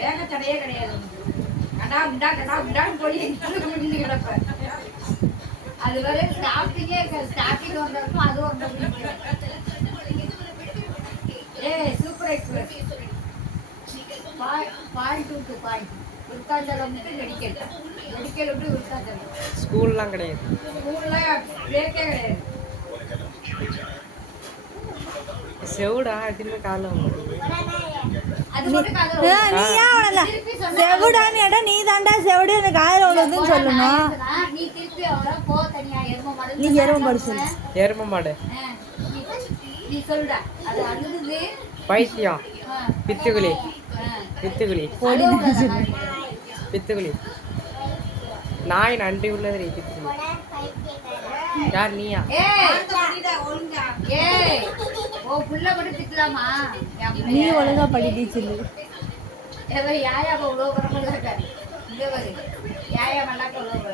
வேக தடையே கிடையாது. கடா உண்டா கடா உண்டான்னு போய் நின்று கிடப்பேன். அது வரை ஸ்டார்டிங் வந்திருக்கும். அது ரொம்ப super express point to point. Virudhachalam medical medical விட்டு விருத்தாச்சலம். ஸ்கூல்லாம் கிடையாது. ஸ்கூல்ல பிரேக்கே கிடையாது. செவுடா எதுவுமே காலம் செவுடான்னு இடம் நீ தாண்டா செவுடு அந்த காதல் உள்ளதுன்னு சொல்லணும். நீ எரும மாடு சொல்லு. எரும மாடு நீ சொல்லுடா. அது அழுது பைத்தியம் பித்துக்குளி பித்துக்குளி பித்துக்குளி நாய் நன்றி உள்ளது பித்துக்குளி. யார் நீயா? நீ ஒழுங்கா படிடி சொல்லு. யாயா உலக யாயா மல்லாக்க உலக